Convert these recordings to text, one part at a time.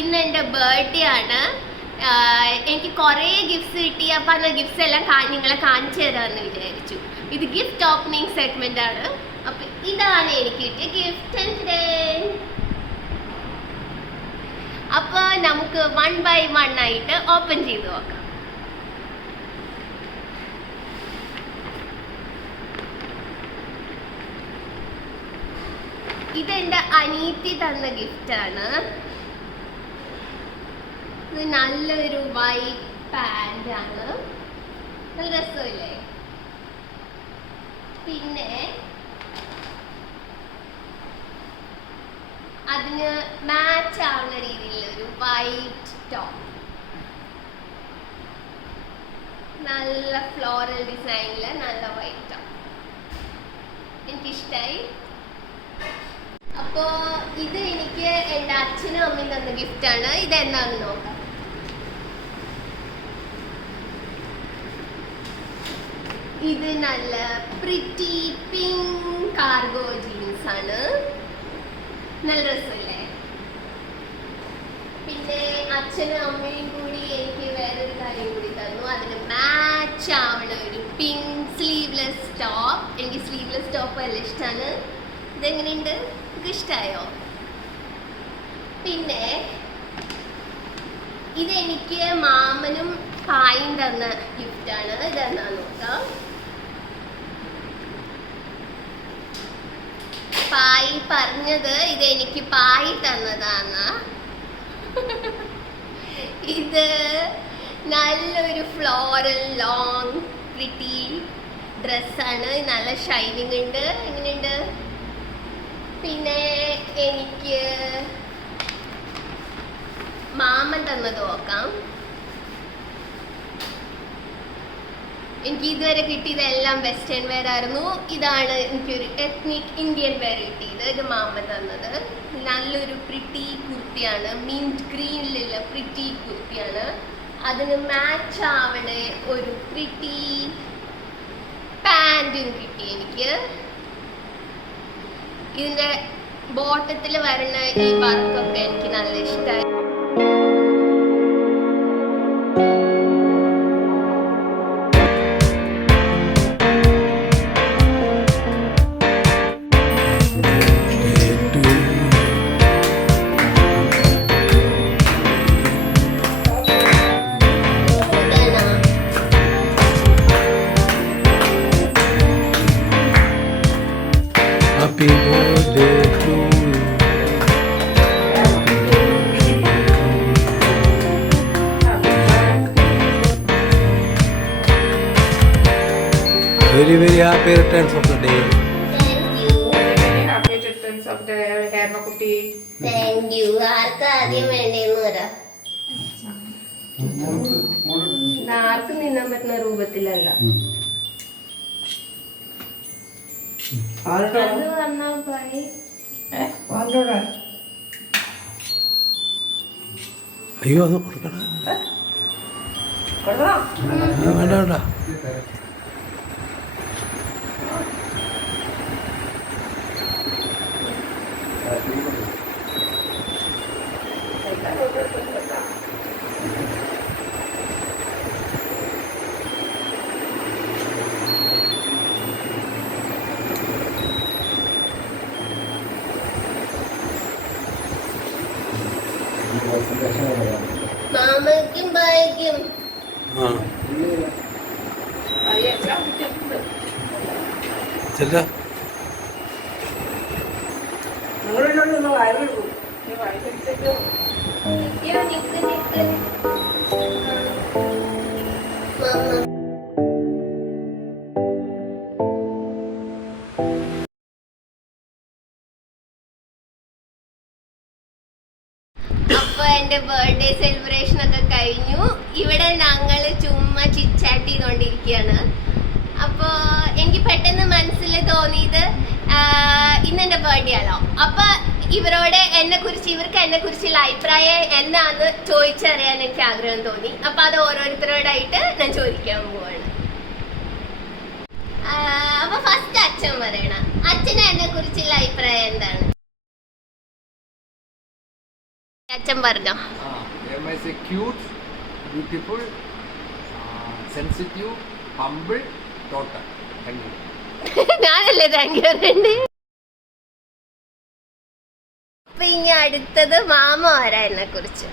ഇന്ന് എൻ്റെ ബർത്ത്ഡേ ആണ്. എനിക്ക് കുറേ ഗിഫ്റ്റ്സ് കിട്ടി. അപ്പം അന്ന് ഗിഫ്റ്റ്സ് എല്ലാം നിങ്ങളെ കാണിച്ചു തരാമെന്ന് വിചാരിച്ചു. ഇത് ഗിഫ്റ്റ് ഓപ്പണിംഗ് സെഗ്മെന്റ് ആണ്. അപ്പം ഇതാണ് എനിക്ക് കിട്ടിയ ഗിഫ്റ്റ്. അപ്പൊ നമുക്ക് 1 by 1 ആയിട്ട് ഓപ്പൺ ചെയ്ത് നോക്കാം. ഇതെന്റെ അനീത്തി തന്ന ഗിഫ്റ്റാണ്. ഇത് നല്ലൊരു വൈറ്റ് പാന്റ് ആണ്. നല്ല രസമില്ലേ? പിന്നെ അതിന് മാച്ച് ആവുന്ന രീതിയിലുള്ള ഒരു വൈറ്റ് ടോപ്പ്. നല്ല ഫ്ലോറൽ ഡിസൈനില് നല്ല വൈറ്റ് ടോപ്പ് എനിക്കിഷ്ടായി. അപ്പോ ഇത് എനിക്ക് എൻ്റെ അച്ഛനും അമ്മയും തന്ന ഗിഫ്റ്റ് ആണ്. ഇതെന്താന്ന് നോക്കാം. ഇത് നല്ല പ്രിറ്റി പിങ്ക് കാർഗോ ജീൻസ് ആണ്. നല്ല രസമല്ലേ? പിന്നെ അച്ഛനും അമ്മയും കൂടി എനിക്ക് വേറൊരു കാര്യം കൂടി തന്നു. അതിന് മാച്ച് ആവണ ഒരു പിങ്ക് സ്ലീവ്ലെസ് ടോപ്പ്. എനിക്ക് സ്ലീവ്ലെസ് ടോപ്പ് നല്ല ഇഷ്ടമാണ്. ഇതെങ്ങനെയുണ്ട്? നിങ്ങൾക്ക് ഇഷ്ടമായോ? പിന്നെ ഇതെനിക്ക് മാമനും പായും തന്ന ഗിഫ്റ്റാണ്. ഇതെന്നാ നോക്കാം. പായി പറഞ്ഞത് ഇതെനിക്ക് പായി തന്നതാണ്. ഇത് നല്ലൊരു ഫ്ലോറൽ ലോങ് പ്രിറ്റി ഡ്രസ്സാണ്. നല്ല ഷൈനിങ് ഉണ്ട്. എങ്ങനെയുണ്ട്? പിന്നെ എനിക്ക് മാമൻ തന്നത് നോക്കാം. എനിക്ക് ഇതുവരെ കിട്ടിയതെല്ലാം വെസ്റ്റേൺ വെയർ ആയിരുന്നു. ഇതാണ് എനിക്കൊരു എത്നിക് ഇന്ത്യൻ വെയർ കിട്ടിയത്. ഇത് മാമൻ തന്നത്. നല്ലൊരു പ്രിറ്റി കുർത്തിയാണ്. മിന്റ് ഗ്രീനിലുള്ള പ്രിറ്റി കുർത്തിയാണ്. അതിന് മാച്ച് ആവണ ഒരു പ്രിറ്റി പാൻറ്റും കിട്ടി എനിക്ക്. ഇതിന്റെ ബോട്ടത്തിൽ വരുന്ന ഈ വർക്കൊക്കെ എനിക്ക് നല്ല ഇഷ്ടമായി. Happy birthday to you. Very, very happy returns of the day. Thank you. Very happy returns of the day, Hermakutti. Thank you. ആർക്കാ ആദ്യം വേണ്ടേന്ന് പറയാ. ആർക്കും നിന്നാൻ പറ്റുന്ന രൂപത്തിലല്ല. അത് വന്നാ പണി. അയ്യോ അത് കൊടുക്കണ വേണ്ട വേണ്ട. മാമയ്ക്കും ബായിക്കും ചെല്ല അപ്പൊ എന്റെ ബർത്ത്ഡേ സെലിബ്രേഷൻ ഒക്കെ കഴിഞ്ഞു. ഇവിടെ ഞങ്ങൾ ചുമ്മാ ചിറ്റാറ്റ് ചെയ്തോണ്ടിരിക്കുകയാണ്. അപ്പൊ എനിക്ക് പെട്ടെന്ന് മനസ്സിൽ തോന്നിയത് ഇന്ന് എന്റെ ബർത്ത്ഡേ ആണോ, അപ്പൊ ഇവരോട് ഇവർക്ക് എന്നെ കുറിച്ചുള്ള അഭിപ്രായം എന്താന്ന് ചോദിച്ചറിയാൻ എനിക്ക് ആഗ്രഹം തോന്നി. അപ്പൊ അത് ഓരോരുത്തരോടായിട്ട് ഞാൻ ചോദിക്കാൻ പോവാണ്. അപ്പൊ ഫസ്റ്റ് അച്ഛൻ പറയണം. അച്ഛന് എന്നെ കുറിച്ചുള്ള അഭിപ്രായം എന്താണ്? അച്ഛൻ പറഞ്ഞോ. Emma is a cute, beautiful, sensitive, humble daughter. Thank you. ഞാനല്ലേ താങ്ക് യു പറയണ്ടേ. അപ്പൊ ഇനി അടുത്തത് മാമ വരാ എന്നെ കുറിച്ച്.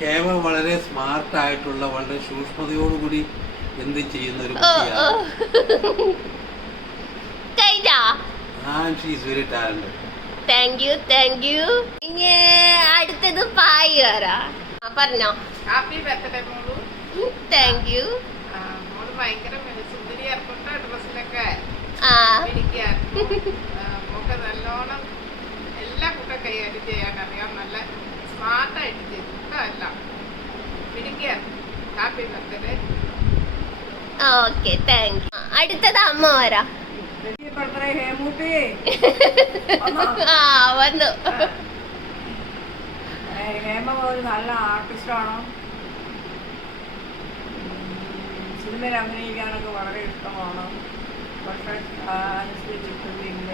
ഹേമ വളരെ സ്മാർട്ട് ആയിട്ടുള്ള വളരെ സൂക്ഷ്മതയോടുകൂടി എന്ത് ചെയ്യുന്ന ഒരു ഓ ഓ കുട്ടിയാണ്. കഴിഞ്ഞാ. And she is very talented. Thank you thank you. ഇനി അടുത്തത് പായി വരാ. പറഞ്ഞോ. ഹാപ്പി ബർത്ത്ഡേ മോളു. Thank you. മോള് ഭയങ്കര സുന്ദരിയാർക്കുണ്ട് ഡ്രസ്സിലൊക്കെ ആ മോക്ക് നല്ലോണം എല്ലാ കുട്ട കൈകാര്യം ചെയ്യാൻ അറിയാം. നല്ല സ്മാർട്ടായിട്ട് ചെയ്തു അല്ല പിടിക്കുക. Happy birthday. Okay thank you. അടുത്തത് അമ്മ വരാ. ഹേമൂട്ടി ആ വന്നു. ഹേമ ഒരു നല്ല ആർട്ടിസ്റ്റാണ്. സിനിമയിൽ അഭിനയിക്കാനൊക്കെ വളരെ ഇഷ്ടമാണ്. പക്ഷെ അനുസരിച്ചിട്ടില്ല.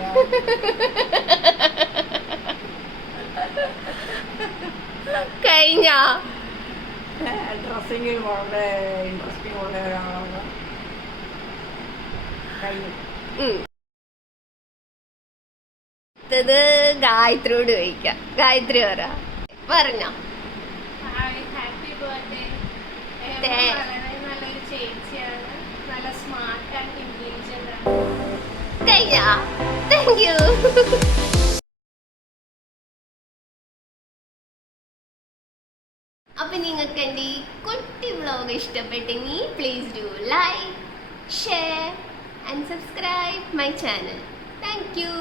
കഴിഞ്ഞോ. ഡ്രസ്സിങ്ങിൽ വളരെ ഇൻട്രസ്റ്റിംഗ് ഉള്ള ഒരാളാണ്. കഴിഞ്ഞു. അടുത്തത് ഗായത്രിയോട് ചോദിക്കാം. ഗായത്രി പറ. പറഞ്ഞോ. Happy birthday. നല്ലൊരു ചേച്ചിയാണ്. നല്ല സ്മാർട്ട് ആൻഡ് ഇന്റലിജന്റ് ആണ്. കഴിഞ്ഞോ. Thank you. അപ്പൊ നിങ്ങൾക്ക് എൻ്റെ ഈ കുട്ടി വ്ളോഗ് ഇഷ്ടപ്പെട്ടെങ്കിൽ please do like share and subscribe my channel. Thank you.